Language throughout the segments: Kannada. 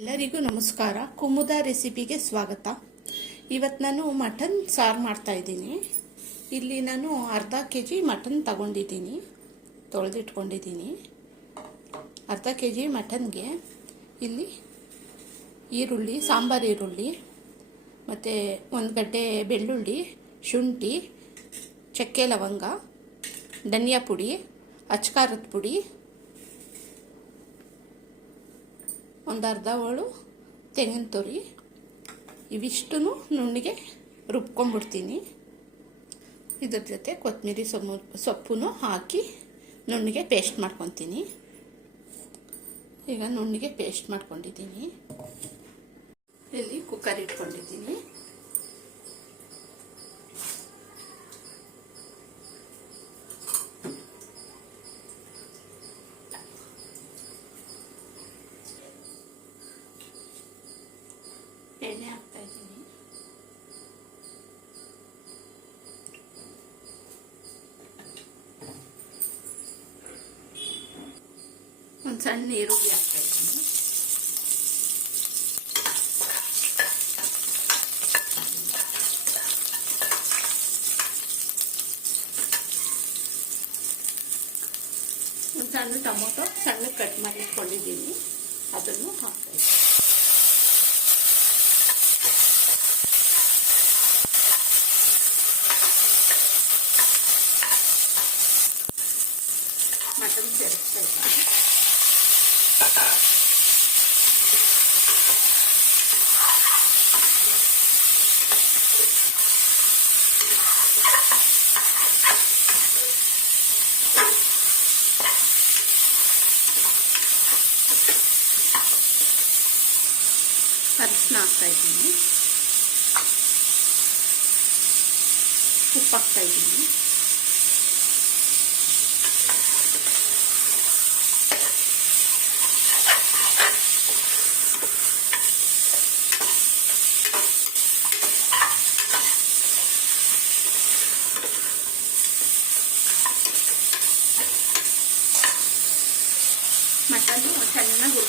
ಎಲ್ಲರಿಗೂ ನಮಸ್ಕಾರ. ಕುಮುದ ರೆಸಿಪಿಗೆ ಸ್ವಾಗತ. ಇವತ್ತು ನಾನು ಮಟನ್ ಸಾರು ಮಾಡ್ತಾ ಇದ್ದೀನಿ. ಇಲ್ಲಿ ನಾನು ಅರ್ಧ ಕೆ ಜಿ ಮಟನ್ ತಗೊಂಡಿದ್ದೀನಿ. ತೊಳೆದಿಟ್ಕೊಂಡಿದ್ದೀನಿ. ಅರ್ಧ ಕೆ ಜಿ ಮಟನ್ಗೆ ಇಲ್ಲಿ ಈರುಳ್ಳಿ, ಸಾಂಬಾರು ಈರುಳ್ಳಿ, ಮತ್ತು ಒಂದು ಗಡ್ಡೆ ಬೆಳ್ಳುಳ್ಳಿ, ಶುಂಠಿ, ಚಕ್ಕೆ ಲವಂಗ, ಧನಿಯಾ ಪುಡಿ, ಅಚ್ಕಾರದ ಪುಡಿ ಒಂದು ಅರ್ಧ ಹೋಳು ತೆಂಗಿನ ತುರಿ ಇವಿಷ್ಟು ನುಣ್ಣಿಗೆ ರುಬ್ಕೊಂಡ್ಬಿಡ್ತೀನಿ. ಇದ್ರ ಜೊತೆ ಕೊತ್ತಂಬರಿ ಸೊಪ್ಪು ಸೊಪ್ಪು ಹಾಕಿ ನುಣ್ಣಿಗೆ ಪೇಸ್ಟ್ ಮಾಡ್ಕೊತೀನಿ. ಈಗ ನುಣ್ಣಿಗೆ ಪೇಸ್ಟ್ ಮಾಡ್ಕೊಂಡಿದ್ದೀನಿ. ಇಲ್ಲಿ ಕುಕ್ಕರ್ ಇಟ್ಕೊಂಡಿದ್ದೀನಿ. ಎಣ್ಣೆ ಹಾಕ್ತಾ ಇದ್ದೀನಿ ಒಂದು ಸಣ್ಣ ಈರುಳ್ಳಿ ಹಾಕ್ತಾ ಇದ್ದೀನಿ ಒಂದು ಸಣ್ಣ ಟೊಮೊಟೊ ಸಣ್ಣ ಕಟ್ ಮಾಡಿ ಇಟ್ಕೊಂಡಿದ್ದೀನಿ ಅದನ್ನು ಹಾಕ್ತಾ ಇದ್ದೀನಿ ಮಟನ್ ಸೇರಿಸ್ತಾ ಇದ್ದೀನಿ ಅರಿಶಿನ ಹಾಕ್ತಾ ಇದ್ದೀನಿ ಉಪ್ಪು ಹಾಕ್ತಾ ಇದ್ದೀನಿ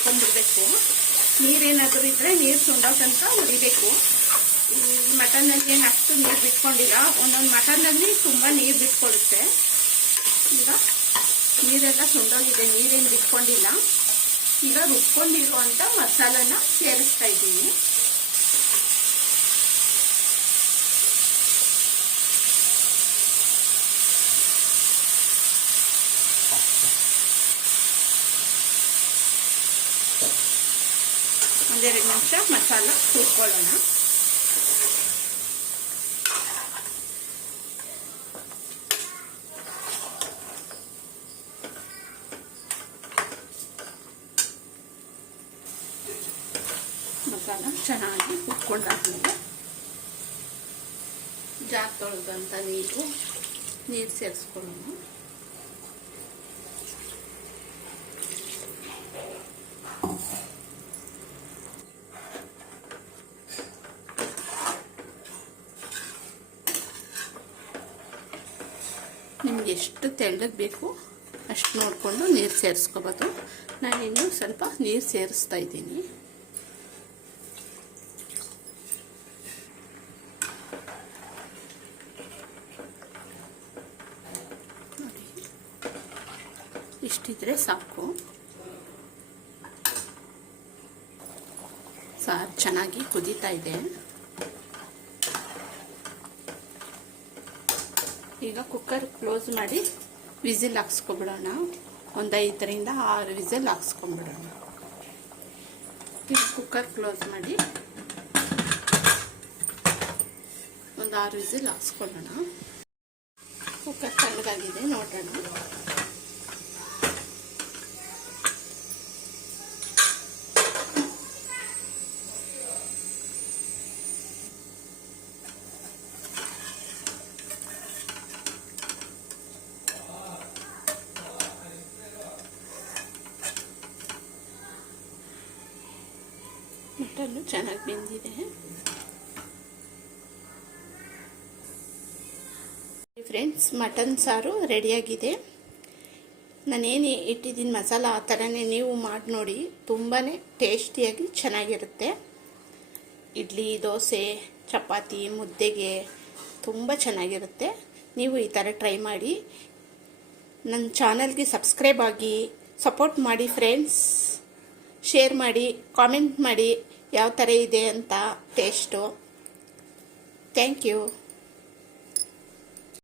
ಚೆನ್ನಾಗಿ ನೀರೇನಾದ್ರೂ ಇದ್ದರೆ ನೀರು ಸುಂಡೋ ತನಕ ಹುರಿಬೇಕು ಈ ಮಟನಲ್ಲಿ ಏನು ಅಷ್ಟು ನೀರು ಬಿಟ್ಕೊಂಡಿಲ್ಲ. ಒಂದೊಂದು ಮಟನಲ್ಲಿ ತುಂಬ ನೀರು ಬಿಟ್ಕೊಡುತ್ತೆ. ಈಗ ನೀರೆಲ್ಲ ಸುಂಡೋಗಿದೆ ನೀರೇನು ಬಿಟ್ಕೊಂಡಿಲ್ಲ. ಈಗ ರುಬ್ಕೊಂಡಿರುವಂಥ ಮಸಾಲನ ಸೇರಿಸ್ತಾ ಇದ್ದೀನಿ. ಒಂದೆರಡು ನಿಮಿಷ ಮಸಾಲ ಹುರ್ಕೊಳ್ಳೋಣ ಮಸಾಲ ಚೆನ್ನಾಗಿ ಹುರ್ಕೊಂಡಾದ್ಮೇಲೆ ಜಾರ್ ತೊಳೆದಂಥ ನೀರು ನೀರು ಸೇರಿಸ್ಕೊಳ್ಳೋಣ. ಎಷ್ಟು ತೆಳ್ಳಗೆ ಬೇಕು ಅಷ್ಟು ನೋಡಿಕೊಂಡು ನೀರು ಸೇರಿಸ್ಕೋಬೋದು. ನಾನಿನ್ನು ಸ್ವಲ್ಪ ನೀರು ಸೇರಿಸ್ತಾ ಇದ್ದೀನಿ. ಇಷ್ಟಿದ್ರೆ ಸಾಕು. ಸಾರು ಚೆನ್ನಾಗಿ ಕುದೀತಾ ಇದೆ. ಈಗ ಕುಕ್ಕರ್ ಕ್ಲೋಸ್ ಮಾಡಿ ವಿಸಿಲ್ ಹಾಕ್ಸ್ಕೊಬಿಡೋಣ. ಒಂದು ಐದರಿಂದ ಆರು ವಿಸಿಲ್ ಹಾಕ್ಸ್ಕೊಂಬಿಡೋಣ. ಕುಕ್ಕರ್ ಕ್ಲೋಸ್ ಮಾಡಿ ಒಂದು ಆರು ವಿಸಿಲ್ ಹಾಕ್ಸ್ಕೊಳ್ಳೋಣ. ಕುಕ್ಕರ್ ತಣ್ಣಗಾಗಿದೆ, ನೋಡೋಣ. ಮಟನ್ನು ಚೆನ್ನಾಗಿ ಬೆಂದಿದೆ ಫ್ರೆಂಡ್ಸ್ ಮಟನ್ ಸಾರು ರೆಡಿಯಾಗಿದೆ ನಾನೇನು ಇಟ್ಟಿದ್ದೀನಿ ಮಸಾಲ, ಆ ಥರನೇ ನೀವು ಮಾಡಿ ನೋಡಿ. ತುಂಬಾ ಟೇಸ್ಟಿಯಾಗಿ ಚೆನ್ನಾಗಿರುತ್ತೆ. ಇಡ್ಲಿ, ದೋಸೆ, ಚಪಾತಿ, ಮುದ್ದೆಗೆ ತುಂಬ ಚೆನ್ನಾಗಿರುತ್ತೆ. ನೀವು ಈ ಥರ ಟ್ರೈ ಮಾಡಿ. ನನ್ನ ಚಾನಲ್ಗೆ ಸಬ್ಸ್ಕ್ರೈಬ್ ಆಗಿ ಸಪೋರ್ಟ್ ಮಾಡಿ ಫ್ರೆಂಡ್ಸ್ ಶೇರ್ ಮಾಡಿ ಕಾಮೆಂಟ್ ಮಾಡಿ. ಯಾವ ಥರ ಇದೆ ಅಂತ ಟೇಸ್ಟು. Thank you.